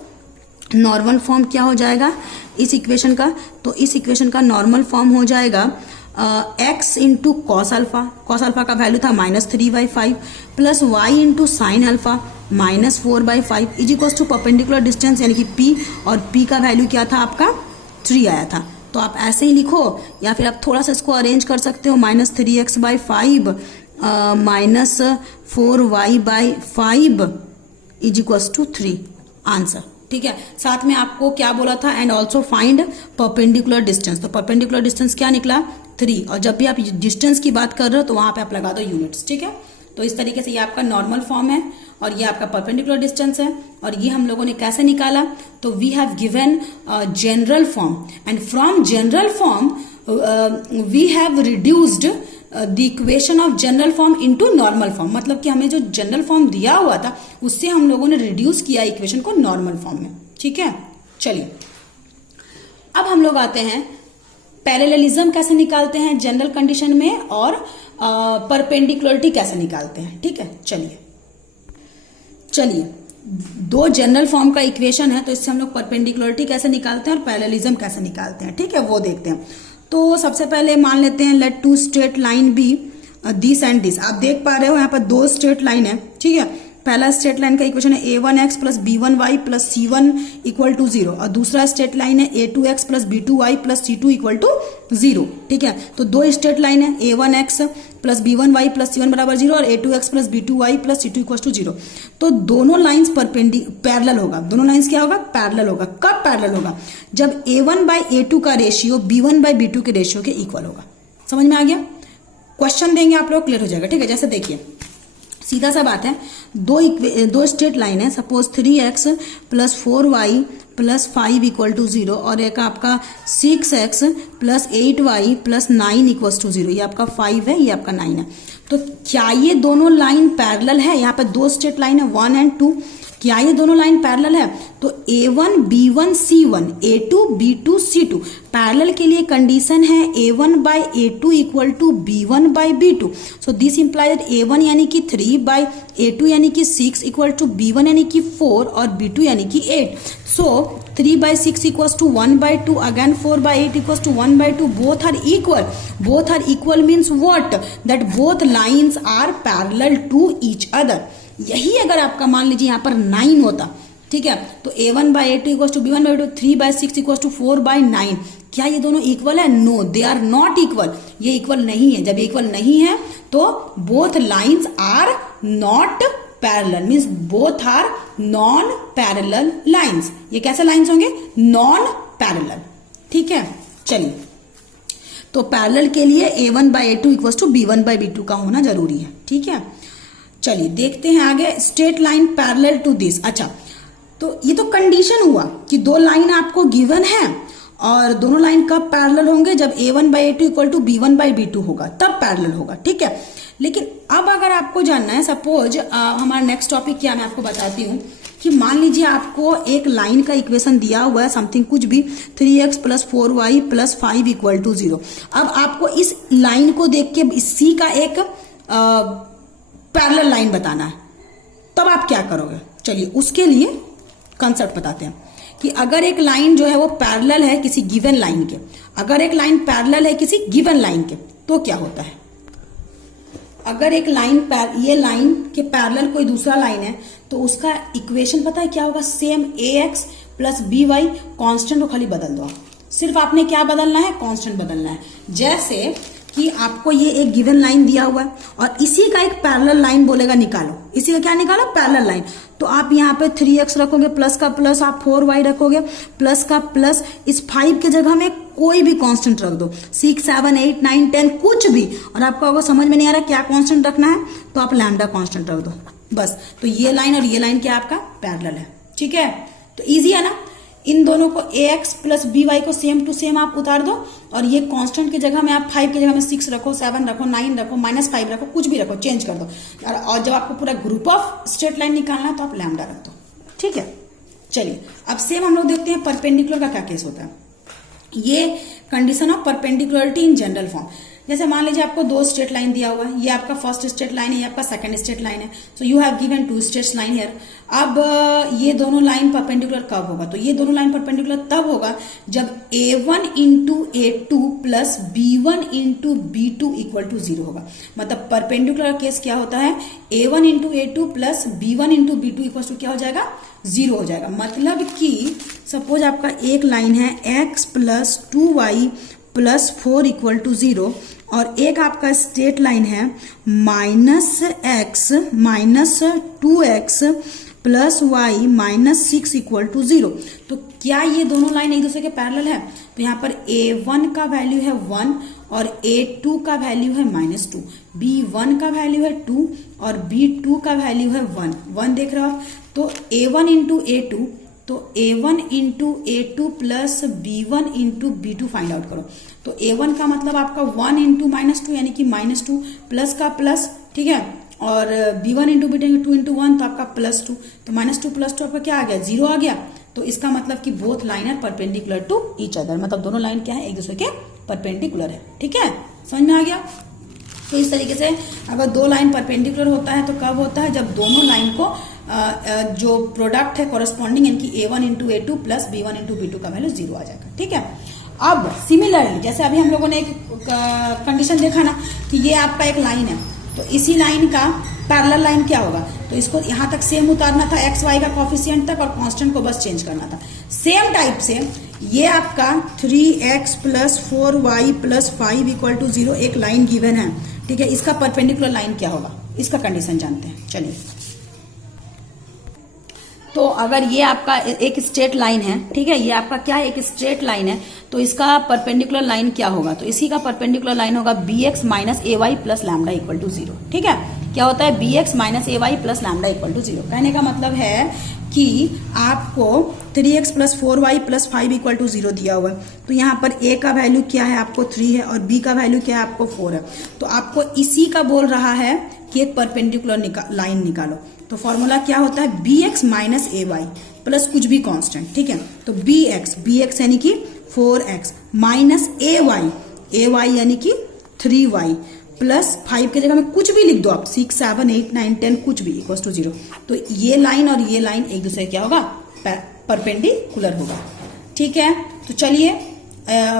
नॉर्मल फॉर्म क्या हो जाएगा इस इक्वेशन का, तो इस इक्वेशन का नॉर्मल फॉर्म हो जाएगा x into cos alpha, cos alpha का वैल्यू था -3/5 plus y into sine alpha -4/5 is equals to perpendicular distance यानी कि पी, और पी का वैल्यू क्या था आपका 3 आया था। तो आप ऐसे ही लिखो या फिर आप थोड़ा सा इसको अरेंज कर सकते हो, -3x/5 -4y/5 is equals to 3 answer, ठीक है। साथ में आपको क्या बोला था, and also find perpendicular distance, तो परपेंडिकुलर डिस्टेंस क्या निकला 3, और जब भी आप डिस्टेंस की बात कर रहे हो तो वहां पे आप लगा दो यूनिट्स, ठीक है। तो इस तरीके से ये आपका नॉर्मल फॉर्म है और ये आपका परपेंडिकुलर डिस्टेंस है, और ये हम लोगों ने कैसे निकाला, तो we have given general form, and from general form we have reduced the equation of general form into normal form, मतलब कि हमें जो जनरल फॉर्म दिया हुआ था उससे हम लोगों ने रिड्यूस किया इक्वेशन को नॉर्मल फॉर्म में, ठीक है। चलिए अब हम लोग आते हैं पैरेललिज्म कैसे निकालते हैं जनरल कंडीशन में, और परपेंडिकुलरिटी कैसे निकालते हैं, ठीक है। चलिए दो जनरल फॉर्म का इक्वेशन है, तो इससे हम लोग परपेंडिकुलरिटी कैसे निकालते हैं और पैरेललिज्म कैसे निकालते हैं, ठीक है, वो देखते हैं। तो सबसे पहले मान लेते हैं let 2 straight line be this and this. आप देख पा रहे हो यहाँ पर 2 स्ट्रेट लाइन है, ठीक है। पहला स्ट्रेट लाइन का इक्वेशन है a1x plus b1y plus c1 equal to 0 और दूसरा स्ट्रेट लाइन है a2x plus b2y plus c2 equal to 0। ठीक है, तो दो स्ट्रेट लाइन है a1x plus b1y plus c1 बराबर 0 और a2x plus b2y plus c2 equal to 0। तो दोनों लाइंस पैरेलल होगा। दोनों लाइंस क्या होगा? पैरेलल होगा। कब पैरेलल होगा? जब a1 बाई a2 का रेशियो b1 बाई b2 के रेशियो के इक्वल होगा। समझ में आ गया? क्वेश्चन देंगे आप लोग, क्लियर हो जाएगा। ठीक है, जैसे देखिए सीधा सा बात है, दो स्ट्रेट लाइन है, suppose 3x plus 4y plus 5 equal to 0 और एक आपका 6x plus 8y plus 9 equal to 0। ये आपका 5 है, ये आपका 9 है। तो क्या ये दोनों लाइन पैरेलल है? यहाँ पे दो स्ट्रेट लाइन है 1 एंड 2। क्या ये दोनों लाइन पैरेलल है? तो a1 b1 c1 a2 b2 c2 parallel के लिए कंडीशन है a1 by a2 equal to b1 by b2। So this implies that a1 यानी कि 3 बाई a2 यानी कि 6 इक्वल टू b1 यानी कि 4 और b2 यानी कि 8। सो 3 by 6 equals to 1 by 2, again 4 by 8 equals to 1 by 2, both are equal. Both are equal means what? That both lines are parallel to each other. यही अगर आपका मान लीजिए यहाँ पर 9 होता, ठीक है, तो a1 by a2 equals to b1 by 2, 3 by 6 equals to 4 by 9। क्या ये दोनों इक्वल है? No, they are not equal. ये इक्वल नहीं है। जब इक्वल नहीं है तो both lines are not parallel, means both are non parallel lines. ये कैसे लाइन्स होंगे? Non parallel. ठीक है, चलिए, तो पैरेलल के लिए a1 by a2 equal to b1 by b2 का होना जरूरी है। ठीक है, चलिए देखते हैं आगे। Straight line parallel to this. अच्छा, तो ये तो कंडीशन हुआ कि दो लाइन आपको गिवन है और दोनों लाइन कब पैरेलल होंगे? जब a1 by a2 equal to b1 by b2 होगा, तब पैरेलल होगा। ठीक है, लेकिन अब अगर आपको जानना है, सपोज हमारा नेक्स्ट टॉपिक क्या, मैं आपको बताती हूँ कि मान लीजिए आपको एक लाइन का इक्वेशन दिया हुआ है, समथिंग कुछ भी 3x plus 4y plus 5 equal to 0। अब आपको इस लाइन को देख के इसी का एक पैरेलल लाइन बताना है, तब आप क्या करोगे? चलिए उसके लिए कंसेप्ट बताते हैं कि अगर एक लाइन जो है वो पैरेलल है किसी गिवन लाइन के, अगर एक लाइन पैरेलल है किसी गिवन लाइन के, तो क्या होता है? अगर एक लाइन ये लाइन के पैरेलल कोई दूसरा लाइन है तो उसका इक्वेशन पता है क्या होगा? Same ax plus by constant को खाली बदल दो। सिर्फ आपने क्या बदलना है? कांस्टेंट बदलना है। जैसे कि आपको ये एक गिवन लाइन दिया हुआ है और इसी का एक पैरेलल लाइन बोलेगा निकालो। इसी का क्या निकालो? Parallel line. तो आप यहाँ पे 3x रखोगे, प्लस का प्लस, आप 4y रखोगे, प्लस का प्लस, इस 5 के जगह में कोई भी कांस्टेंट रख दो, 6, 7, 8, 9, 10 कुछ भी, और आपको अगर समझ में नहीं आ रहा क्या कांस्टेंट रखना है तो आप लैम्डा कांस्टेंट रख दो बस। तो ये लाइन और ये लाइन क्या आपका पैरेलल है। ठीक है, तो इजी है ना? इन दोनों को ax प्लस by को सेम टू सेम आप उतार दो और ये कांस्टेंट की जगह में आप 5 की जगह में 6 रखो, 7 रखो, 9 रखो, -5 रखो, कुछ भी रखो, चेंज कर दो। और जब आपको पूरा ग्रुप ऑफ स्ट्रेट लाइन निकालना है तो आप लैम्डा रख दो। ठीक है, चलिए अब सेम हम लोग देखते हैं परपेंडिकुलर का क्या केस होता है। ये condition of perpendicularity in general form. जैसे मान लीजिए आपको दो स्ट्रेट लाइन दिया हुआ है, ये आपका फर्स्ट स्ट्रेट लाइन है, ये आपका सेकंड स्ट्रेट लाइन है। So you have given 2 straight line here. अब ये दोनों लाइन परपेंडिकुलर कब होगा? तो ये दोनों लाइन परपेंडिकुलर तब होगा जब a1 into a2 plus b1 into b2 equal to 0 होगा। मतलब परपेंडिकुलर केस क्या होता है? a1 into a2 plus b1 into b2 equal to क्या हो जाएगा? 0 हो जाएगा। मतलब कि सपोज आपका एक लाइन है x plus 2y plus 4 equal to 0 और एक आपका स्ट्रेट लाइन है -x minus 2x plus y minus 6 equal to 0। तो क्या ये दोनों लाइन एक दूसरे के पैरेलल है? तो यहाँ पर a1 का वैल्यू है 1 और a2 का वैल्यू है -2, b1 का वैल्यू है 2 और b2 का वैल्यू है 1 देख रहे हो आप? तो a1 इंटू a2, तो a1 into a2 plus b1 into b2 find out करो। तो a1 का मतलब आपका 1 इंटू -2 यानी कि -2 प्लस का प्लस, ठीक है, और b1 इंटू b2 2 इंटू 1 तो आपका +2, तो -2 + 2 आपका क्या आ गया? 0 आ गया। तो इसका मतलब कि both line are perpendicular to each other, मतलब दोनों लाइन क्या है? एक दूसरे के परपेंडिकुलर है। ठीक है, समझ में आ गया? तो इस तरीके से अगर दो लाइन परपेंडिकुलर होता है तो कब होता है? जब दोनों लाइन को जो प्रोडक्ट है कॉरेस्पॉन्डिंग, यानी कि a1 into a2 plus b1 into b2 का वैल्यू 0 आ जाएगा। ठीक है, अब सिमिलरली जैसे अभी हम लोगों ने एक कंडीशन देखा ना कि ये आपका एक लाइन है तो इसी लाइन का पैरेलल लाइन क्या होगा, तो इसको यहां तक सेम उतारना था एक्स वाई का कोफिशिएंट तक और कांस्टेंट को बस चेंज करना था। सेम टाइप से ये आपका 3x plus 4y plus 5 equal to 0 एक लाइन गिवन है, ठीक है। इसका परपेंडिकुलर लाइन क्या होगा, इसका कंडीशन जानते हैं। चलिए, तो अगर ये आपका एक स्ट्रेट लाइन है, ठीक है, ये आपका क्या है, एक स्ट्रेट लाइन है, तो इसका परपेंडिकुलर लाइन क्या होगा, तो इसी का परपेंडिकुलर लाइन होगा bx minus a y plus lambda equal to 0, ठीक है। क्या होता है, bx minus a y plus lambda equal to 0। कहने का मतलब है कि आपको 3x plus 4y plus 5 equal to 0 दिया हुआ है, तो यहाँ पर a का वैल्यू क्या है आपको 3 है और b का वैल्यू क्या है आपको 4 है। तो आपको इसी का बोल रहा है कि एक परपेंडिकुलर लाइन निकालो। तो फॉर्मूला क्या होता है, bx minus a y plus कुछ भी कांस्टेंट, ठीक है। तो bx यानी कि 4x माइनस ए वाई यानी कि 3y प्लस 5 की जगह में कुछ भी लिख दो आप, 6, 7, 8, 9, 10 कुछ भी इक्वल टू 0। तो ये लाइन और ये लाइन एक दूसरे क्या होगा, परपेंडिकुलर होगा, ठीक है। तो चलिए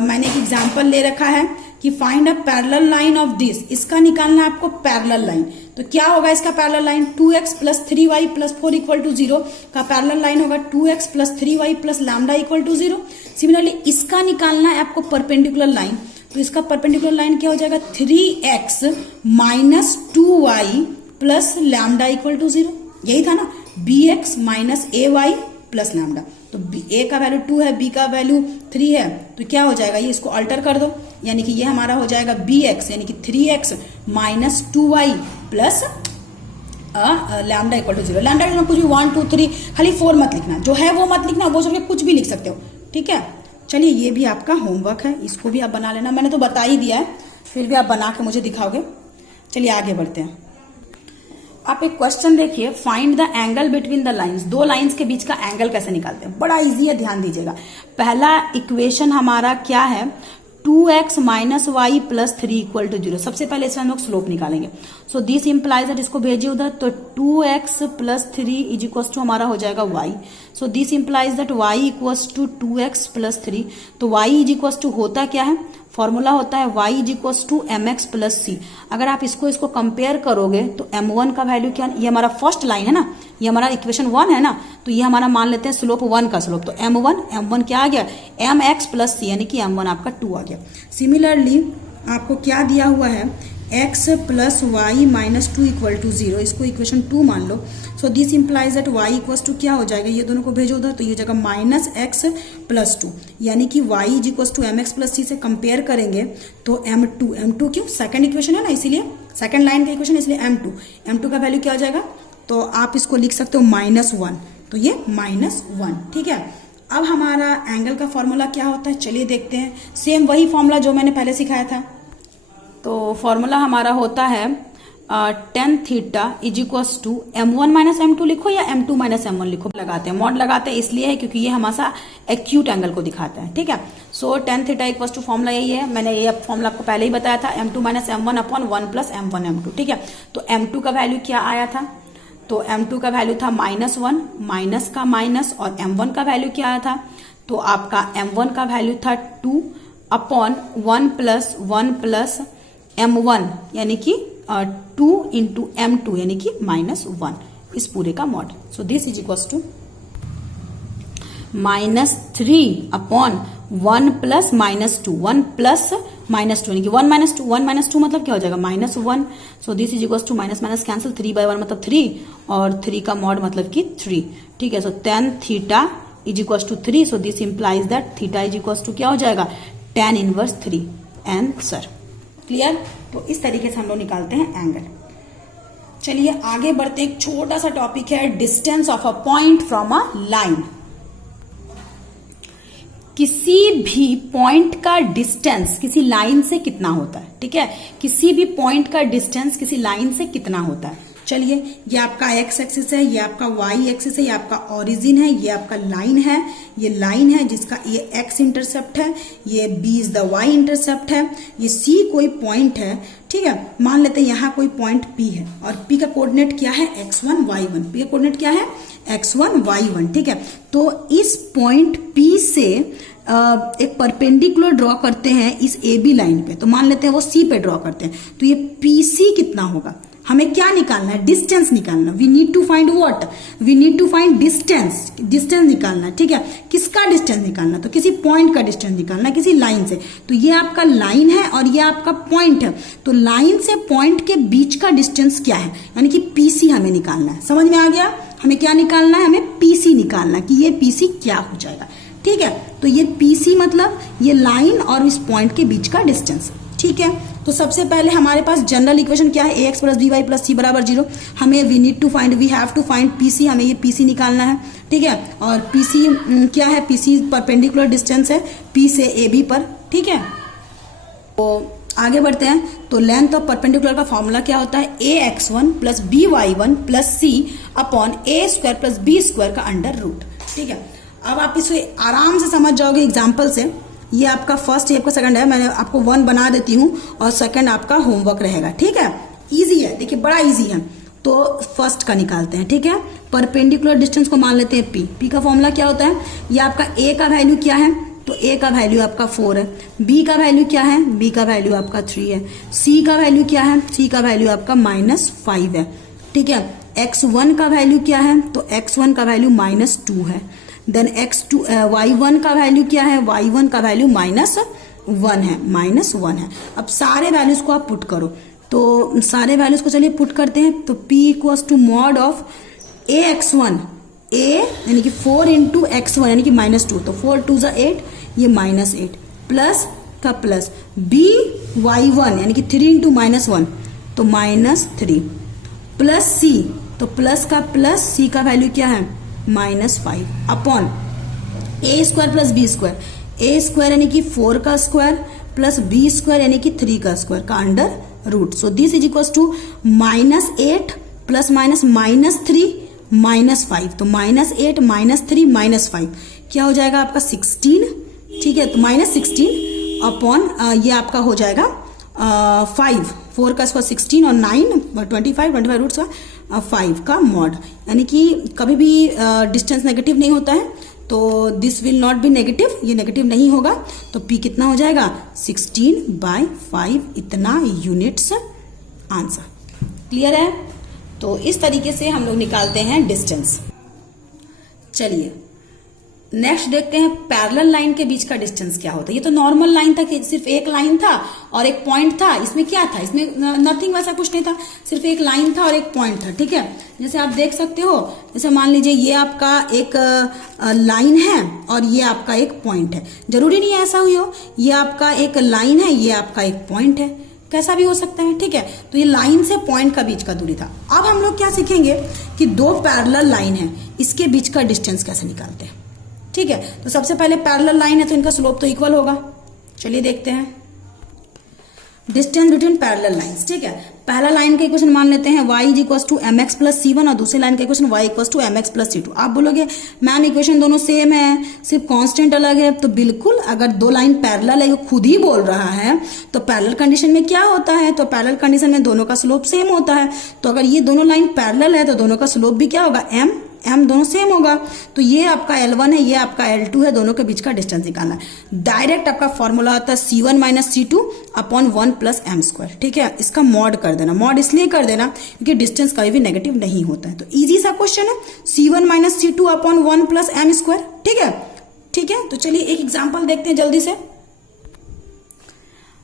मैंने एक एग्जांपल ले रखा है कि find a parallel line of this, इसका निकालना है आपको पैरेलल लाइन। तो क्या होगा इसका parallel line, 2x plus 3y plus 4 equal to 0 का पैरेलल लाइन होगा 2x plus 3y plus lambda equal to 0। Similarly इसका निकालना है आपको परपेंडिकुलर लाइन, तो इसका परपेंडिकुलर लाइन क्या हो जाएगा, 3x minus 2y plus lambda equal to 0। यही था ना, bx minus a y plus lambda. तो a का वैल्यू 2 है, b का वैल्यू 3 है, तो क्या हो जाएगा, ये इसको अल्टर कर दो, यानी कि ये हमारा हो जाएगा bx यानी कि 3x minus 2y plus lambda equal to 0। Lambda कुछ भी 1, 2, 3, खाली 4 मत लिखना, जो है वो मत लिखना, वो सब कुछ भी लिख सकते हो, ठीक है। चलिए, ये भी आपका होमवर्क है, इसको भी आप बना लेना, मैंने तो बता ही दिया है, फिर भी आप बना के मुझे दिखाओगे। चलिए आगे बढ़ते हैं। आप एक क्वेश्चन देखिए, find the angle between the lines, दो लाइंस के बीच का एंगल कैसे निकालते हैं, बड़ा इजी है, ध्यान दीजिएगा। पहला इक्वेशन हमारा क्या है, 2x minus y plus 3 equal to 0। सबसे पहले इसमें हम लोग स्लोप निकालेंगे। सो दिस इंप्लाइज दैट, इसको भेजिए उधर, तो 2x plus 3 is equal to हमारा हो जाएगा y। So this implies that y equals to 2x plus 3। तो y इज इक्वल्स टू होता क्या है, फॉर्मूला होता है y is equals to mx plus c। अगर आप इसको कंपेयर करोगे तो m1 का वैल्यू क्या, ये हमारा फर्स्ट लाइन है ना, ये हमारा इक्वेशन 1 है ना, तो ये हमारा मान लेते हैं स्लोप 1 का स्लोप, तो m1 क्या आ गया, mx प्लस c, यानी कि m1 आपका 2 आ गया। सिमिलरली आपको क्या दिया हुआ है, x plus y minus 2 equal to 0, इसको इक्वेशन 2 मान लो। So this implies that y equals to क्या हो जाएगा, ये दोनों को भेजो उधर, तो ये जगह माइनस x प्लस 2, यानी कि y is equals to mx plus c से कंपेयर करेंगे तो m2 क्यों, सेकंड इक्वेशन है ना, इसीलिए सेकंड लाइन का इक्वेशन, इसलिए m2 का वैल्यू क्या हो जाएगा, तो आप इसको लिख सकते हो -1, तो ये -1, ठीक है। अब हमारा एंगल का फॉर्मूला क्या होता है, चलिए देखते हैं। सेम वही फॉर्मूला जो मैंने पहले सिखाया था, तो फॉर्मूला हमारा होता है tan theta is equals to m1 minus m2 लिखो या m2 माइनस m1 लिखो, लगाते हैं, मॉड लगाते हैं इसलिए है क्योंकि ये हमारा एक्यूट एंगल को दिखाता है, ठीक है। So tan theta equals to formula यही है, मैंने ये फॉर्मूला आपको पहले ही बताया था, m2 minus m1 upon 1 plus m1 m2, ठीक है। तो m2 का वैल्यू क्या आया था, तो m2 का वैल्यू था -1, माइनस का माइनस, और m1 का वैल्यू क्या आया था, तो आपका m1 का वैल्यू था 2 अपॉन 1 प्लस m1 यानी कि 2 इंटू m2 यानी कि -1, इस पूरे का mod. So this is equals to -3 upon 1 plus -2, 1 plus -2 यानी कि 1 -2 मतलब क्या हो जाएगा, -1। So this is equals to minus cancel, 3/1 मतलब 3, और 3 का मॉड मतलब कि 3, ठीक है। So tan theta is equals to 3, so this implies that theta is equals to क्या हो जाएगा, tan इनवर्स 3, आंसर। क्लियर। तो इस तरीके से हम लोग निकालते हैं एंगल। चलिए आगे बढ़ते, एक छोटा सा टॉपिक है, distance of a point from a line. किसी भी पॉइंट का डिस्टेंस किसी लाइन से कितना होता है, ठीक है, किसी भी पॉइंट का डिस्टेंस किसी लाइन से कितना होता है। चलिए, ये आपका x एक्सिस है, ये आपका y एक्सिस है, ये आपका ओरिजिन है, ये आपका लाइन है, ये लाइन है जिसका ये x इंटरसेप्ट है, ये b is the y intercept है, ये c कोई पॉइंट है, ठीक है। मान लेते हैं यहाँ कोई पॉइंट p है और p का कोऑर्डिनेट क्या है, x1 y1, p का कोऑर्डिनेट क्या है, x1 y1, ठीक है। तो इस पॉइंट p से एक परपेंडिकुलर ड्रॉ करते हैं इस ए बी लाइन पे, तो मान लेते हैं वो सी पे ड्रॉ करते हैं, तो ये पी सी कितना होगा, हमें क्या निकालना है, डिस्टेंस निकालना। We need to find what, we need to find distance, distance निकालना, ठीक है। किसका डिस्टेंस निकालना, तो किसी पॉइंट का डिस्टेंस निकालना, किसी लाइन से। तो ये आपका लाइन है और ये आपका पॉइंट है, तो लाइन से पॉइंट के बीच का डिस्टेंस क्या है, यानी कि पीसी हमें निकालना है। समझ में आ गया, हमें क्या निकालना है, हमें पीसी निकालना कि ये पीसी क्या हो जाएगा, ठीक है। तो ये पीसी मतलब ये लाइन और इस पॉइंट के बीच का डिस्टेंस, ठीक है। तो सबसे पहले हमारे पास जनरल इक्वेशन क्या है, ax plus by plus c बराबर 0। हमें we have to find PC, हमें ये पीसी निकालना है, ठीक है। और पीसी क्या है, पीसी परपेंडिकुलर डिस्टेंस है पी से ए बी पर, ठीक है। तो आगे बढ़ते हैं। तो लेंथ ऑफ परपेंडिकुलर का फॉर्मूला क्या होता है, ax1 plus by1 plus c upon a square plus b square का अंडर रूट, ठीक है। अब आप इसे आराम से समझ जाओगे एग्जाम्पल से। ये आपका फर्स्ट, ये आपका सेकंड है, मैंने आपको 1 बना देती हूँ और सेकंड आपका होमवर्क रहेगा, ठीक है। इजी है, देखिए बड़ा इजी है। तो फर्स्ट का निकालते हैं, ठीक है। परपेंडिकुलर डिस्टेंस को मान लेते हैं पी। पी का फॉर्मूला क्या होता है, ये आपका ए का वैल्यू क्या है, तो ए का वैल्यू आपका 4 है। बी का वैल्यू क्या है, बी का वैल्यू आपका 3 है। सी का वैल्यू क्या है, सी का वैल्यू आपका -5 है, ठीक है। x1 का वैल्यू क्या है, तो x1 का वैल्यू -2 है। देन y1 का वैल्यू क्या है, y1 का वैल्यू -1 है। अब सारे वैल्यूज को आप पुट करो, तो सारे वैल्यूज को चलिए पुट करते हैं। तो p equals to mod of ax1, a यानी कि 4 इंटू x1 यानी कि -2, तो 4 2 8, ये -8 प्लस का प्लस b y1 यानी कि 3 इंटू -1, तो -3 प्लस c, तो प्लस का प्लस c का वैल्यू क्या है -5 अपॉन ए स्क्वायर प्लस बी स्क्वायर, ए स्क्वायर यानी कि 4 का स्क्वायर प्लस बी स्क्वायर यानी कि 3 का स्क्वायर का under root. So this is equal to -8 plus minus -3 -5, तो -8 -3 -5 क्या हो जाएगा आपका 16, ठीक है। तो -16 अपॉन ये आपका हो जाएगा 5, 4 का स्क्वायर 16 और 9 25 रूट्स का 5 का मॉड, यानी कि कभी भी डिस्टेंस नेगेटिव नहीं होता है, तो this will not be negative, ये नेगेटिव नहीं होगा। तो p कितना हो जाएगा 16/5, इतना यूनिट्स आंसर। क्लियर है। तो इस तरीके से हम लोग निकालते हैं डिस्टेंस। चलिए नेक्स्ट देखते हैं पैरेलल लाइन के बीच का डिस्टेंस क्या होता है। ये तो नॉर्मल लाइन था कि सिर्फ एक लाइन था और एक पॉइंट था, इसमें क्या था, इसमें नथिंग वैसा कुछ नहीं था, सिर्फ एक लाइन था और एक पॉइंट था, ठीक है। जैसे आप देख सकते हो, जैसे मान लीजिए ये आपका एक लाइन है और ये आपका एक पॉइंट है, जरूरी नहीं है ऐसा हुई हो, ये आपका एक लाइन है, ये आपका एक पॉइंट है, कैसा भी हो सकता है, ठीक है। तो ये लाइन से पॉइंट का बीच का दूरी था। अब हम लोग क्या सीखेंगे कि दो पैरेलल लाइन है, इसके बीच का डिस्टेंस कैसे निकालते हैं, ठीक है। तो सबसे पहले पैरेलल लाइन है तो इनका स्लोप तो इक्वल होगा। चलिए देखते हैं डिस्टेंस बिटवीन पैरेलल लाइंस, ठीक है। पहला लाइन का इक्वेशन मान लेते हैं y is equals to mx plus c1 और दूसरे लाइन का equation y equals to mx plus c2। आप बोलोगे मैम इक्वेशन दोनों सेम है, सिर्फ कांस्टेंट अलग है। तो बिल्कुल, अगर दो लाइन पैरेलल है, ये खुद ही बोल रहा है, तो पैरेलल कंडीशन में क्या होता है, तो पैरेलल कंडीशन में दोनों का स्लोप सेम होता है। तो अगर ये दोनों लाइन पैरेलल है तो दोनों का स्लोप भी क्या होगा, m दोनों सेम होगा। तो ये आपका L1 है, ये आपका L2 है, दोनों के बीच का डिस्टेंस निकालना है। डायरेक्ट आपका फॉर्मूला होता है C1 minus C2 upon 1 plus m square, ठीक है। इसका मॉड कर देना, मॉड इसलिए कर देना क्योंकि डिस्टेंस कभी भी नेगेटिव नहीं होता है। तो इजी सा क्वेश्चन है, C1 minus C2 upon 1 plus m square, ठीक है, ठीक है। तो चलिए एक एग्जाम्पल देखते हैं जल्दी से।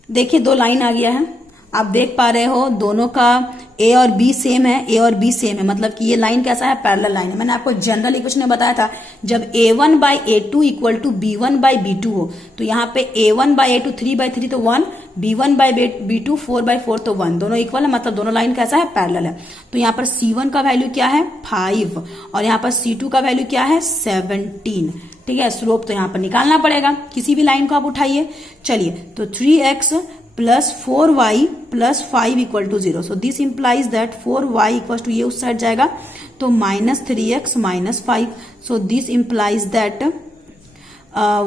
देखिए दो लाइन आ गया है, आप देख पा रहे हो दोनों का ए और बी सेम है, ए और बी सेम है, मतलब कि ये लाइन कैसा है, पैरेलल लाइन है। मैंने आपको जनरल इक्वेशन में बताया था, जब a1 by a2 equal to b1 by b2 हो, तो यहाँ पे a1 बाई a2 3/3 तो 1, b1 बाई b2 4/4 तो 1, दोनों इक्वल है, मतलब दोनों लाइन कैसा है, पैरेलल है। तो यहाँ पर c1 का वैल्यू क्या है 5 और यहाँ पर c2 का वैल्यू क्या है 17, ठीक है। स्लोप तो यहाँ पर निकालना पड़ेगा, किसी भी लाइन को आप उठाइए। चलिए तो 3x plus 4y plus 5 equal to 0। So this implies that 4y equal to, ये उस साइड जाएगा तो -3x minus 5। So this implies that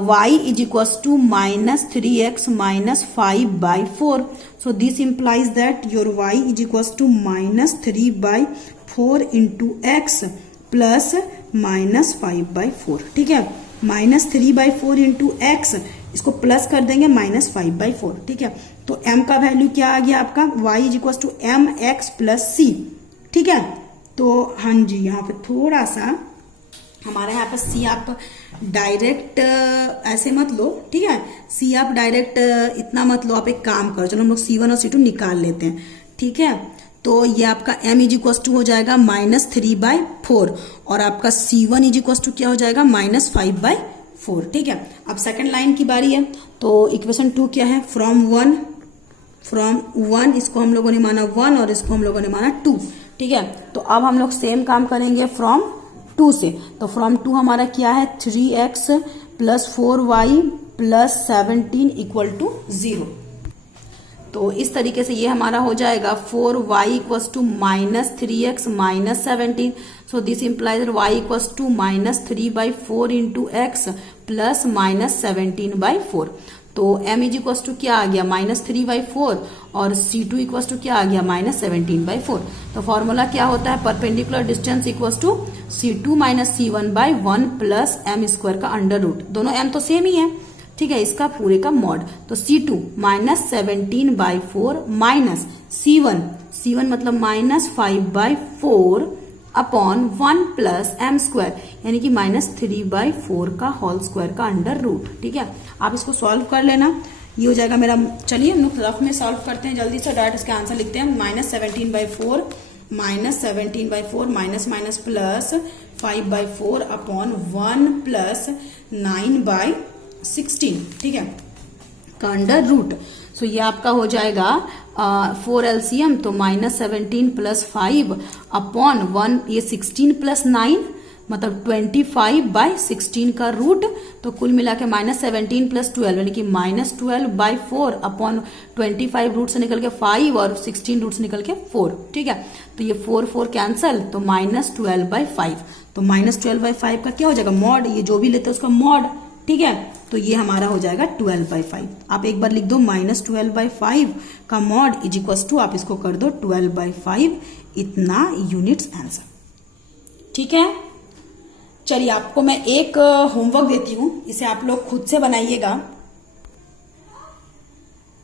y is equal to -3x minus 5/4। So this implies that your y is equal to -3/4 into x plus -5/4, ठीक है। -3/4 into x, इसको plus कर देंगे -5/4, ठीक है। तो m का वैल्यू क्या आ गया आपका, y is equal to m x plus c, ठीक है। तो हाँ जी, यहाँ पे थोड़ा सा हमारे यहाँ पर सी आप डायरेक्ट ऐसे मत लो, ठीक है। सी आप डायरेक्ट इतना मत लो, आप एक काम करो, चलो हम लोग C1 और C2 निकाल लेते हैं, ठीक है। तो ये आपका m इज इक्वल टू हो जाएगा -3/4 और आपका C1 इज इक्वल टू क्या हो जाएगा -5/4, ठीक है। अब सेकंड लाइन की बारी है, तो इक्वेशन 2 क्या है, फ्रॉम वन इसको हम लोगों ने माना 1 और इसको हम लोगों ने माना 2, ठीक है। तो अब हम लोग सेम काम करेंगे फ्रॉम 2 से। तो फ्रॉम 2 हमारा क्या है, 3x plus 4y plus 17 equal to 0। तो इस तरीके से ये हमारा हो जाएगा 4y equals to -3x minus 17। So this implies y equals to -3/4 into x plus -17/4। तो m इज इक्वल्स टू क्या आ गया -3/4 और C2 इक्वल्स टू क्या आ गया -17/4। तो फॉर्मूला क्या होता है, perpendicular distance equals to C2 minus C1/1 plus m² का अंडर रूट, दोनों m तो सेम ही है, ठीक है, इसका पूरे का मॉड। तो C2 -17/4 माइनस C1 मतलब -5/4 अपॉन 1 प्लस m² यानी कि -3/4 का होल स्क्वायर का अंडर रूट, ठीक है। आप इसको सॉल्व कर लेना, ये हो जाएगा मेरा। चलिए हम लोग रफ में सॉल्व करते हैं जल्दी से, डायरेक्ट इसका आंसर लिखते हैं। -17/4 माइनस प्लस 5/4 अपॉन 1 प्लस 9/16, ठीक है, का अंडर रूट। सो ये आपका हो जाएगा 4 LCM, तो -17 प्लस 5 अपॉन 1, ये 16 प्लस 9 मतलब 25/16 का रूट। तो कुल मिला के -17 प्लस 12 यानी कि -12/4 अपॉन 25 रूट से निकल के 5 और 16 रूट से निकल के 4, ठीक है। तो ये 4 कैंसल, तो -12/5। तो -12/5 का क्या हो जाएगा, मॉड, ये जो भी लेते हैं उसका मॉड, ठीक है। तो ये हमारा हो जाएगा 12/5। आप एक बार लिख दो -12/5 का मॉड इज इक्वल टू, आप इसको कर दो 12/5, इतना यूनिट्स आंसर, ठीक है। चलिए आपको मैं एक होमवर्क देती हूं, इसे आप लोग खुद से बनाइएगा।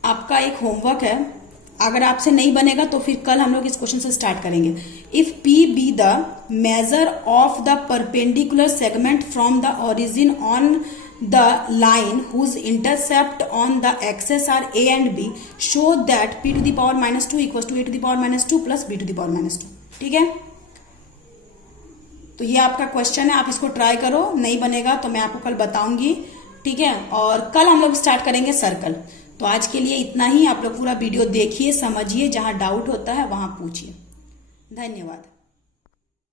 आपका एक होमवर्क है, अगर आपसे नहीं बनेगा तो फिर कल हम लोग इस क्वेश्चन से स्टार्ट करेंगे। If P be the measure of the perpendicular segment from the origin on the line whose intercept on the axis are a and b, show that p to the power -2 equals to a to the power -2 plus b to the power -2, ठीक है। तो ये आपका question है, आप इसको try करो, नहीं बनेगा तो मैं आपको कल बताऊंगी, ठीक है। और कल हम लोग स्टार्ट करेंगे सर्कल। तो आज के लिए इतना ही, आप लोग पूरा वीडियो देखिए, समझिए, जहां डाउट होता है वहां पूछिए। धन्यवाद।